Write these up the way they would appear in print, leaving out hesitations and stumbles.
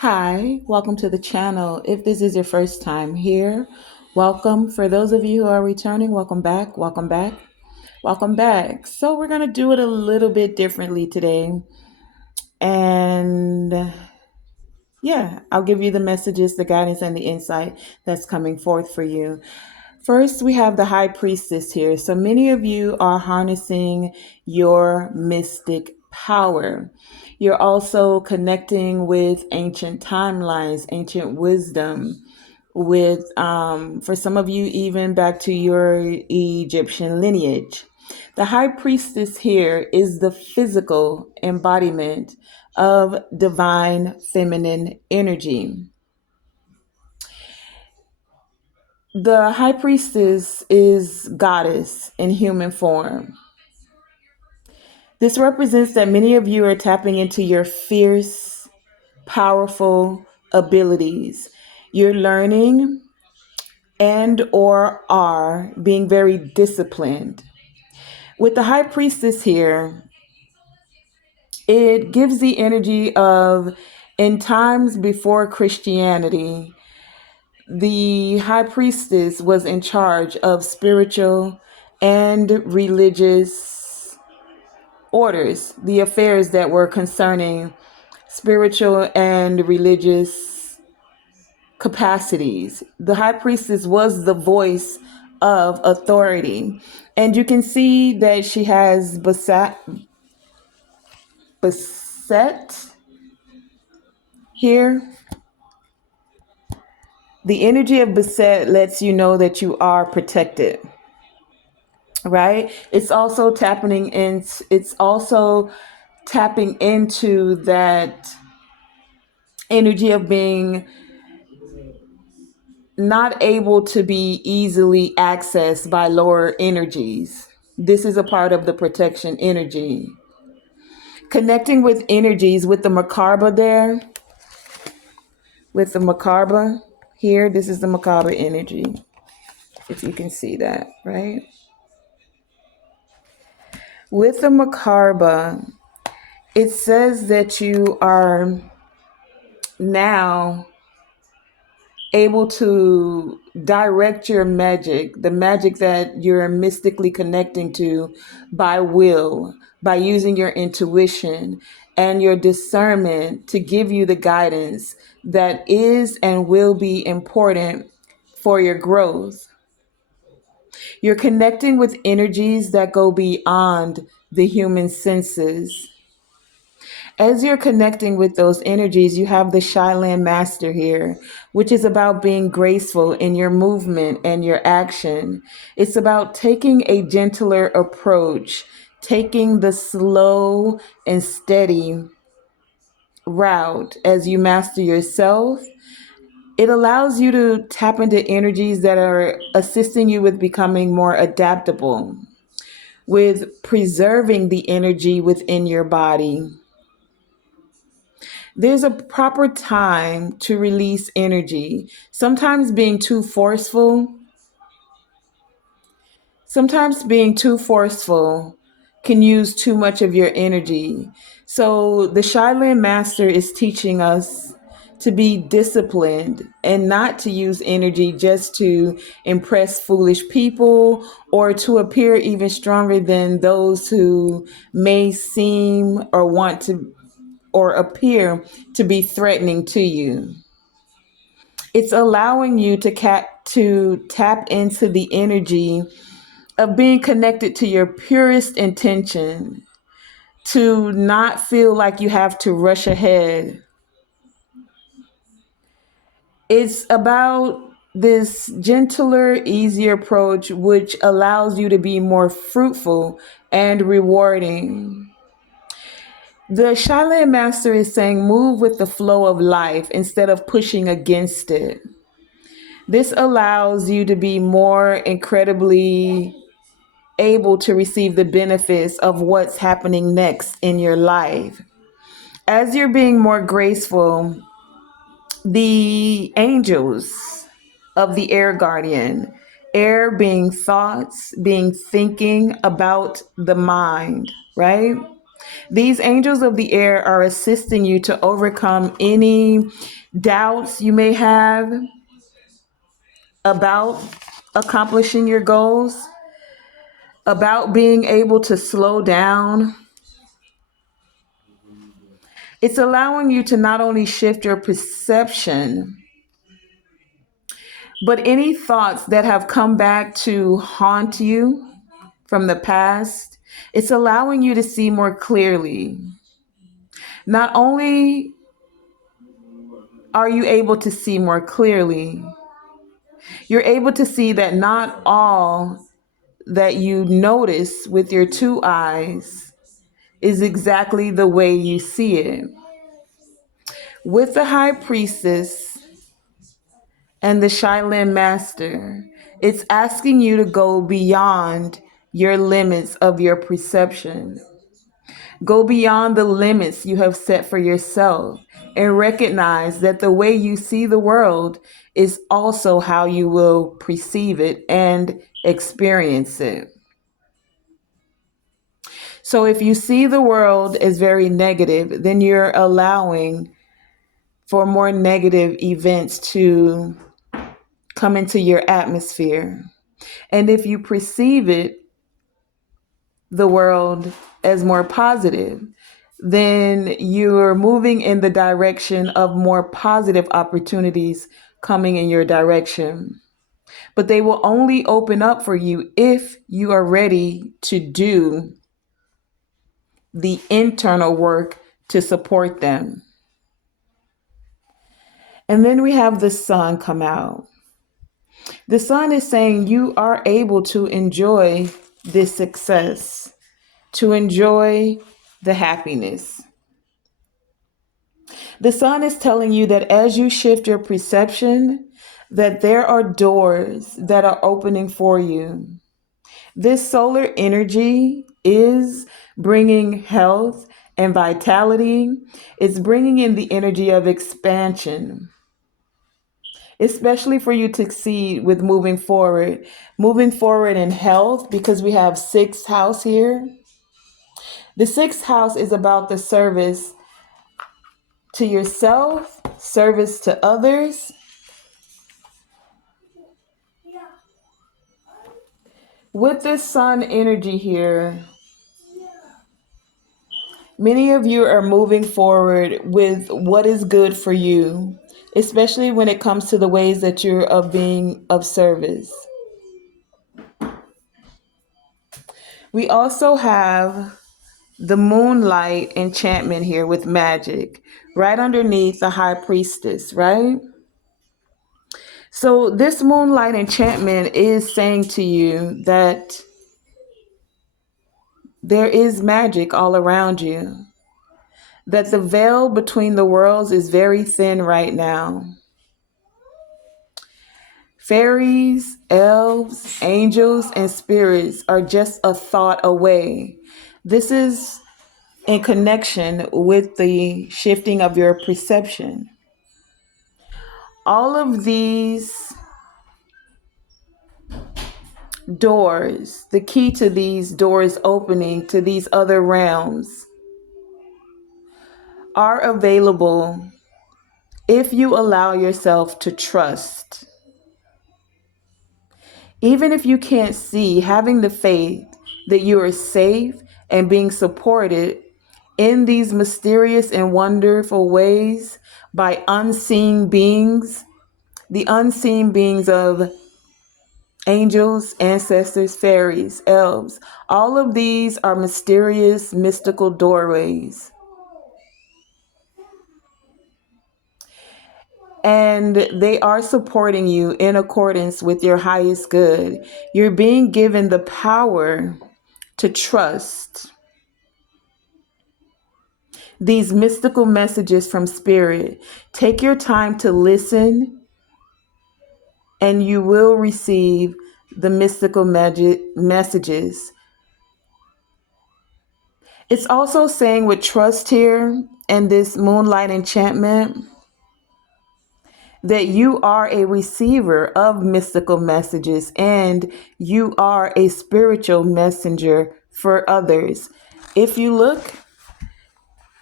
Hi, welcome to the channel. If this is your first time here, welcome. For those of you who are returning, welcome back, welcome back, welcome back. So, we're going to do it a little bit differently today. And yeah, I'll give you the messages, the guidance, and the insight that's coming forth for you. First, we have the high priestess here. So many of you are harnessing your mystic power. You're also connecting with ancient timelines, ancient wisdom, with, for some of you, even back to your Egyptian lineage. The high priestess here is the physical embodiment of divine feminine energy. The high priestess is goddess in human form. This represents that many of you are tapping into your fierce, powerful abilities. You're learning and or are being very disciplined. With the high priestess here, it gives the energy of in times before Christianity, the high priestess was in charge of spiritual and religious orders, the affairs that were concerning spiritual and religious capacities. The high priestess was the voice of authority. And you can see that she has beset here. The energy of beset lets you know that you are protected, right? It's also tapping into that energy of being not able to be easily accessed by lower energies. This is a part of the protection energy. Connecting with energies with the Macabre there, with the Macabre here, this is the Macabre energy, if you can see that, right? With the Macabre, it says that you are now able to direct your magic, the magic that you're mystically connecting to by will, by using your intuition and your discernment to give you the guidance that is and will be important for your growth. You're connecting with energies that go beyond the human senses. As you're connecting with those energies, you have the Shyland Master here, which is about being graceful in your movement and your action. It's about taking a gentler approach, taking the slow and steady route as you master yourself. It allows you to tap into energies that are assisting you with becoming more adaptable, with preserving the energy within your body. There's a proper time to release energy. Sometimes being too forceful can use too much of your energy. So the Shyland Master is teaching us to be disciplined and not to use energy just to impress foolish people or to appear even stronger than those who may seem or want to or appear to be threatening to you. It's allowing you to tap into the energy of being connected to your purest intention, to not feel like you have to rush ahead. It's about this gentler, easier approach, which allows you to be more fruitful and rewarding. The Shaolin Master is saying move with the flow of life instead of pushing against it. This allows you to be more incredibly able to receive the benefits of what's happening next in your life. As you're being more graceful, the angels of the air guardian, air being thoughts, being thinking about the mind, right? These angels of the air are assisting you to overcome any doubts you may have about accomplishing your goals, about being able to slow down. It's allowing you to not only shift your perception, but any thoughts that have come back to haunt you from the past, it's allowing you to see more clearly. Not only are you able to see more clearly, you're able to see that not all that you notice with your two eyes is exactly the way you see it. With the high priestess and the Shaolin master, it's asking you to go beyond your limits of your perception. Go beyond the limits you have set for yourself and recognize that the way you see the world is also how you will perceive it and experience it. So if you see the world as very negative, then you're allowing for more negative events to come into your atmosphere. And if you perceive the world as more positive, then you're moving in the direction of more positive opportunities coming in your direction. But they will only open up for you if you are ready to do the internal work to support them. And then we have the sun come out. The sun is saying you are able to enjoy this success, to enjoy the happiness. The sun is telling you that as you shift your perception, that there are doors that are opening for you. This solar energy is bringing health and vitality. It's bringing in the energy of expansion, especially for you to succeed with moving forward in health, because we have sixth house here. The sixth house is about the service to yourself, service to others. With this sun energy here, many of you are moving forward with what is good for you, especially when it comes to the ways that you're of being of service. We also have the moonlight enchantment here with magic right underneath the high priestess, right? So this moonlight enchantment is saying to you that there is magic all around you, that the veil between the worlds is very thin right now. Fairies, elves, angels, and spirits are just a thought away. This is in connection with the shifting of your perception. All of these doors, the key to these doors opening to these other realms, are available if you allow yourself to trust. Even if you can't see, having the faith that you are safe and being supported in these mysterious and wonderful ways by unseen beings, the unseen beings of angels, ancestors, fairies, elves. All of these are mysterious, mystical doorways. And they are supporting you in accordance with your highest good. You're being given the power to trust these mystical messages from spirit. Take your time to listen, and you will receive the mystical magic messages. It's also saying with trust here and this moonlight enchantment that you are a receiver of mystical messages and you are a spiritual messenger for others. If you look,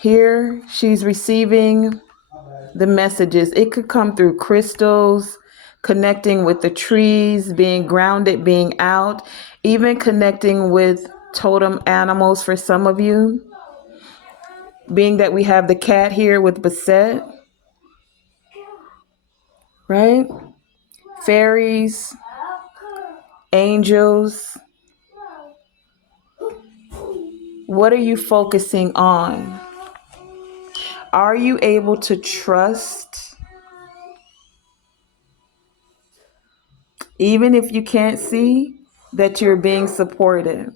Here, she's receiving the messages. It could come through crystals, connecting with the trees, being grounded, being out, even connecting with totem animals for some of you. Being that we have the cat here with Basset, right? Fairies, angels. What are you focusing on? Are you able to trust, even if you can't see, that you're being supported?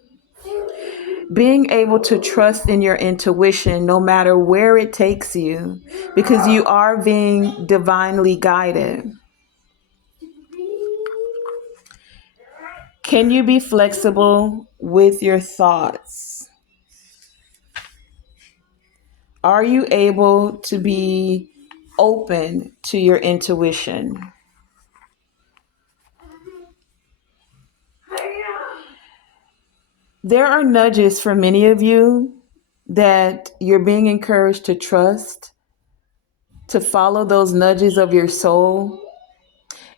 Being able to trust in your intuition no matter where it takes you, because you are being divinely guided. Can you be flexible with your thoughts? Are you able to be open to your intuition? There are nudges for many of you that you're being encouraged to trust, to follow those nudges of your soul.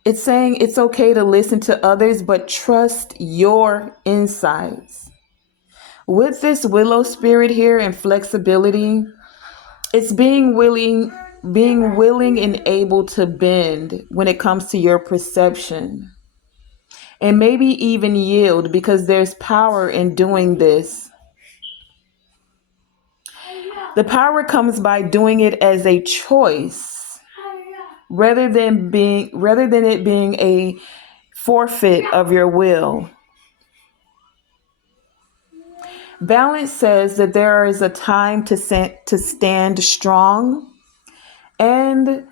It's saying it's okay to listen to others, but trust your insights. With this willow spirit here and flexibility, it's being willing and able to bend when it comes to your perception. And maybe even yield, because there's power in doing this. The power comes by doing it as a choice rather than it being a forfeit of your will. Balance says that there is a time to stand strong, and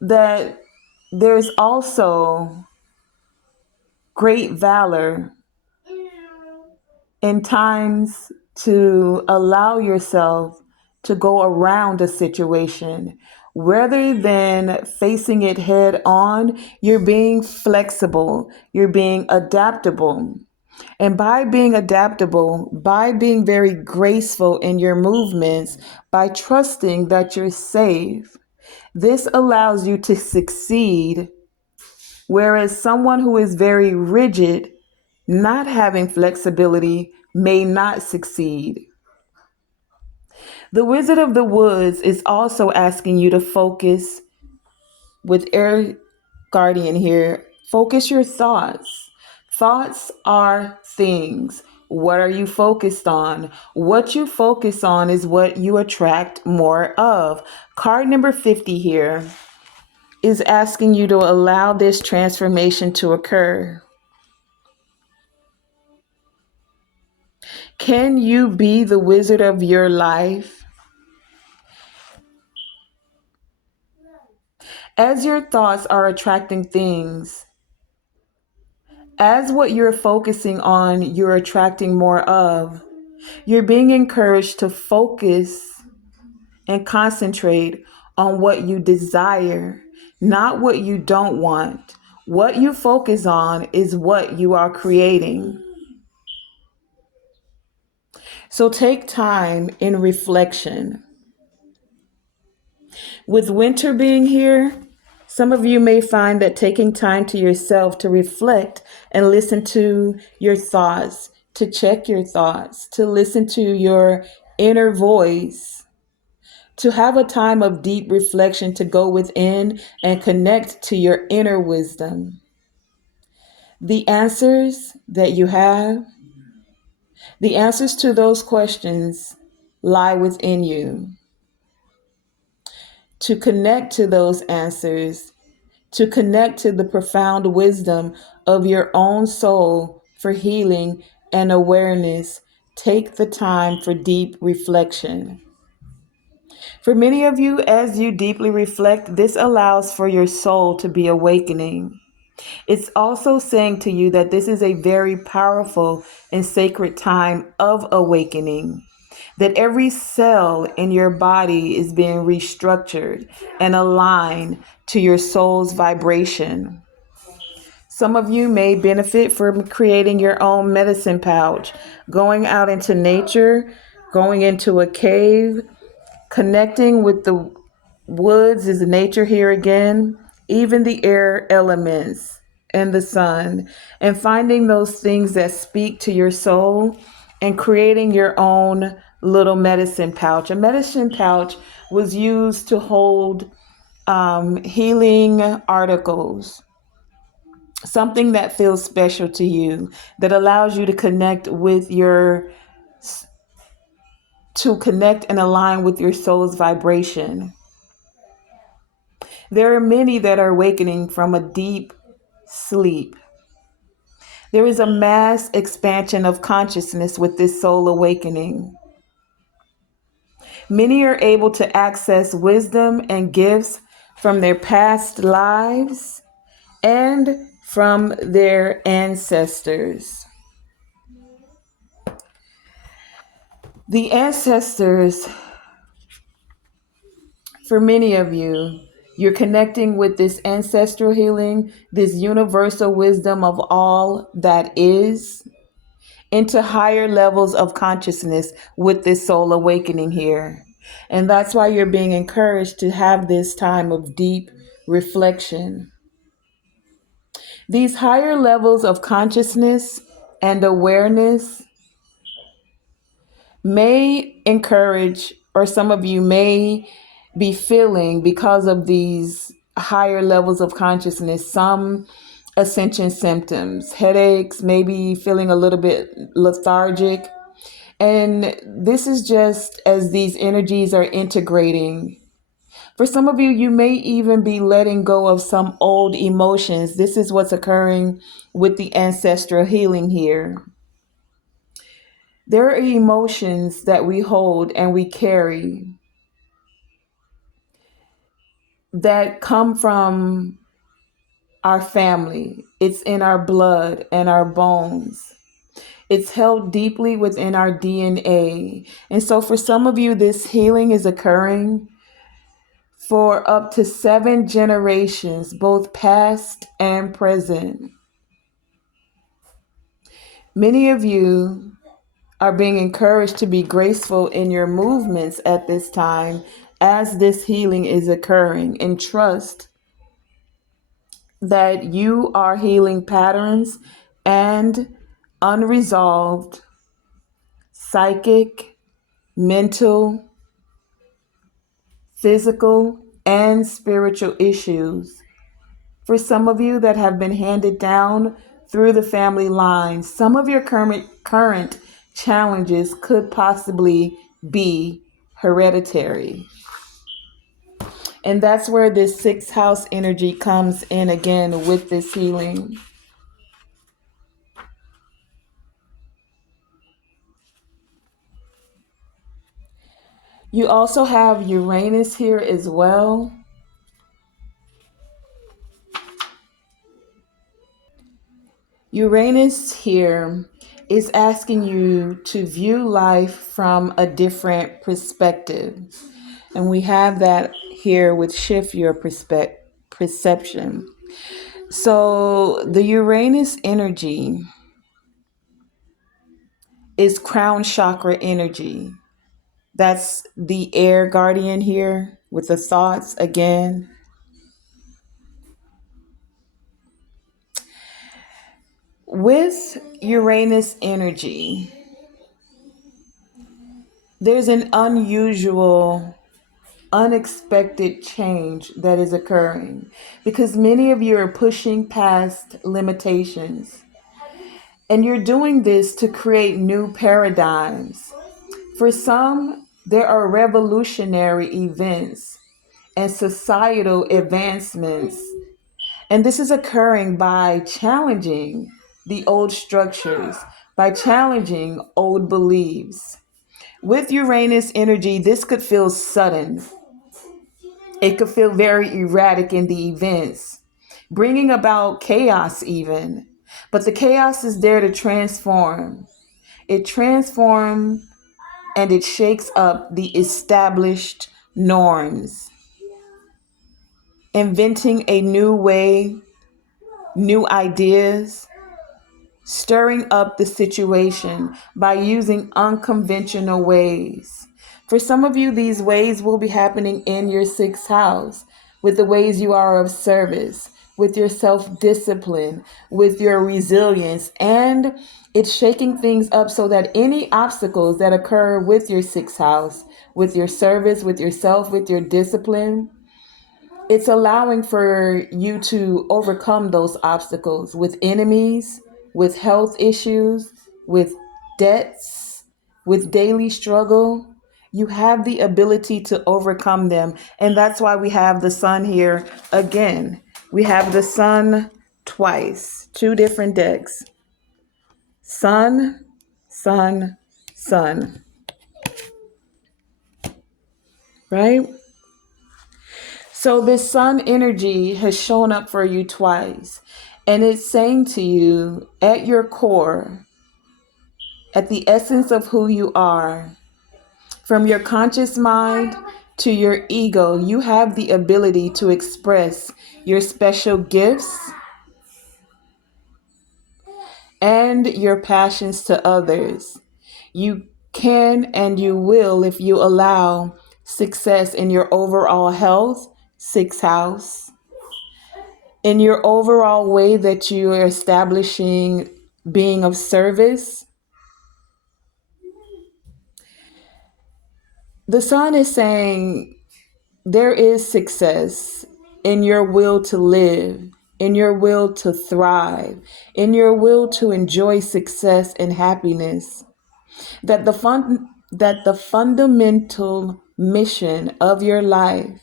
that there's also great valor in times to allow yourself to go around a situation. Rather than facing it head on, you're being flexible, you're being adaptable. And by being adaptable, by being very graceful in your movements, by trusting that you're safe, this allows you to succeed. Whereas someone who is very rigid, not having flexibility, may not succeed. The Wizard of the Woods is also asking you to focus with Air Guardian here. Focus your thoughts. Thoughts are things. What are you focused on? What you focus on is what you attract more of. Card number 50 here is asking you to allow this transformation to occur. Can you be the wizard of your life? As your thoughts are attracting things, as what you're focusing on, you're attracting more of. You're being encouraged to focus and concentrate on what you desire, not what you don't want. What you focus on is what you are creating. So take time in reflection. With winter being here, some of you may find that taking time to yourself to reflect and listen to your thoughts, to check your thoughts, to listen to your inner voice, to have a time of deep reflection, to go within and connect to your inner wisdom. The answers that you have, the answers to those questions lie within you. To connect to those answers, to connect to the profound wisdom of your own soul for healing and awareness, take the time for deep reflection. For many of you, as you deeply reflect, this allows for your soul to be awakening. It's also saying to you that this is a very powerful and sacred time of awakening, that every cell in your body is being restructured and aligned to your soul's vibration. Some of you may benefit from creating your own medicine pouch, going out into nature, going into a cave, connecting with the woods is nature here again, even the air elements and the sun, and finding those things that speak to your soul and creating your own little medicine pouch. A medicine pouch was used to hold healing articles, something that feels special to you, that allows you to connect with your to connect and align with your soul's vibration. There are many that are awakening from a deep sleep. There is a mass expansion of consciousness with this soul awakening. Many are able to access wisdom and gifts from their past lives and from their ancestors. The ancestors, for many of you, you're connecting with this ancestral healing, this universal wisdom of all that is, into higher levels of consciousness with this soul awakening here. And that's why you're being encouraged to have this time of deep reflection. These higher levels of consciousness and awareness may encourage, or some of you may be feeling because of these higher levels of consciousness, some ascension symptoms, headaches, maybe feeling a little bit lethargic. And this is just as these energies are integrating. For some of you, you may even be letting go of some old emotions. This is what's occurring with the ancestral healing here. There are emotions that we hold and we carry that come from our family. It's in our blood and our bones. It's held deeply within our DNA. And so for some of you, this healing is occurring for up to 7 generations, both past and present. Many of you are being encouraged to be graceful in your movements at this time as this healing is occurring, and trust that you are healing patterns and unresolved psychic, mental, physical, and spiritual issues. For some of you that have been handed down through the family line, some of your current challenges could possibly be hereditary. And that's where this sixth house energy comes in again with this healing. You also have Uranus here as well. Uranus here is asking you to view life from a different perspective. And we have that here with shift your perception. So the Uranus energy is crown chakra energy. That's the air guardian here with the thoughts again. With Uranus energy, there's an unusual, unexpected change that is occurring because many of you are pushing past limitations. And you're doing this to create new paradigms. For some, there are revolutionary events and societal advancements. And this is occurring by challenging the old structures, by challenging old beliefs. With Uranus energy, this could feel sudden. It could feel very erratic in the events, bringing about chaos even. But the chaos is there to transform. It transforms and it shakes up the established norms, inventing a new way, new ideas, stirring up the situation by using unconventional ways. For some of you, these ways will be happening in your sixth house, with the ways you are of service, with your self discipline, with your resilience, and it's shaking things up so that any obstacles that occur with your sixth house, with your service, with yourself, with your discipline, it's allowing for you to overcome those obstacles with enemies, with health issues, with debts, with daily struggle. You have the ability to overcome them. And that's why we have the sun here again. We have the sun twice, two different decks. Sun, sun, sun. Right? So this sun energy has shown up for you twice. And it's saying to you, at your core, at the essence of who you are, from your conscious mind to your ego, you have the ability to express your special gifts and your passions to others. You can and you will if you allow success in your overall health, sixth house, in your overall way that you are establishing being of service. The sun is saying there is success in your will to live, in your will to thrive, in your will to enjoy success and happiness. That the fundamental mission of your life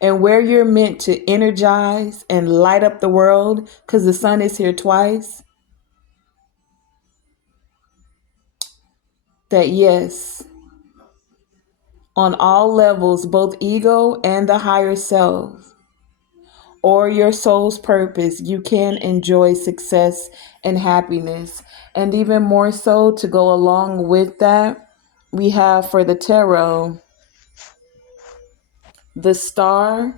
and where you're meant to energize and light up the world, because the sun is here twice, that yes, on all levels, both ego and the higher self, or your soul's purpose, you can enjoy success and happiness. And even more so, to go along with that, we have for the tarot, the star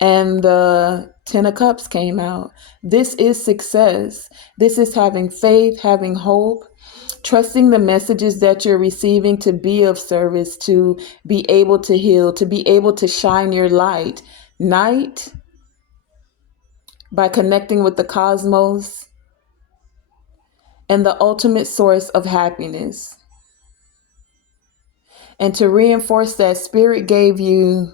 and the 10 of cups came out. This is success. This is having faith, having hope, trusting the messages that you're receiving to be of service, to be able to heal, to be able to shine your light. Night, by connecting with the cosmos and the ultimate source of happiness. And to reinforce that, Spirit gave you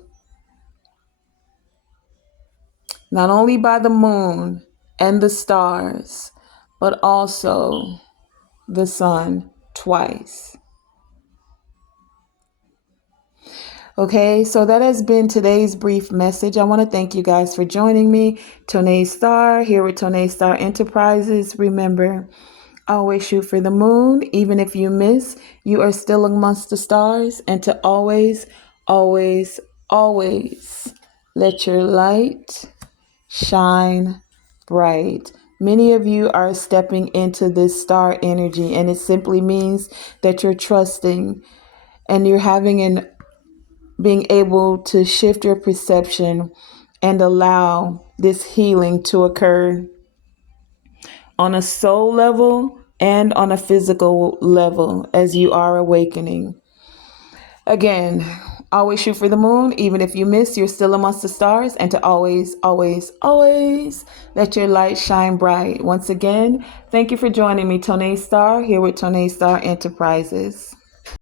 not only by the moon and the stars, but also the sun twice. Okay, so that has been today's brief message. I want to thank you guys for joining me. Tonae Star here with Tonae Star Enterprises. Remember, always shoot for the moon. Even if you miss, you are still amongst the stars. And to always, always, always let your light shine bright. Many of you are stepping into this star energy, and it simply means that you're trusting and you're being able to shift your perception and allow this healing to occur on a soul level and on a physical level as you are awakening. Again, always shoot for the moon. Even if you miss, you're still amongst the stars. And to always, always, always let your light shine bright. Once again, thank you for joining me, Tonae Star, here with Tonae Star Enterprises.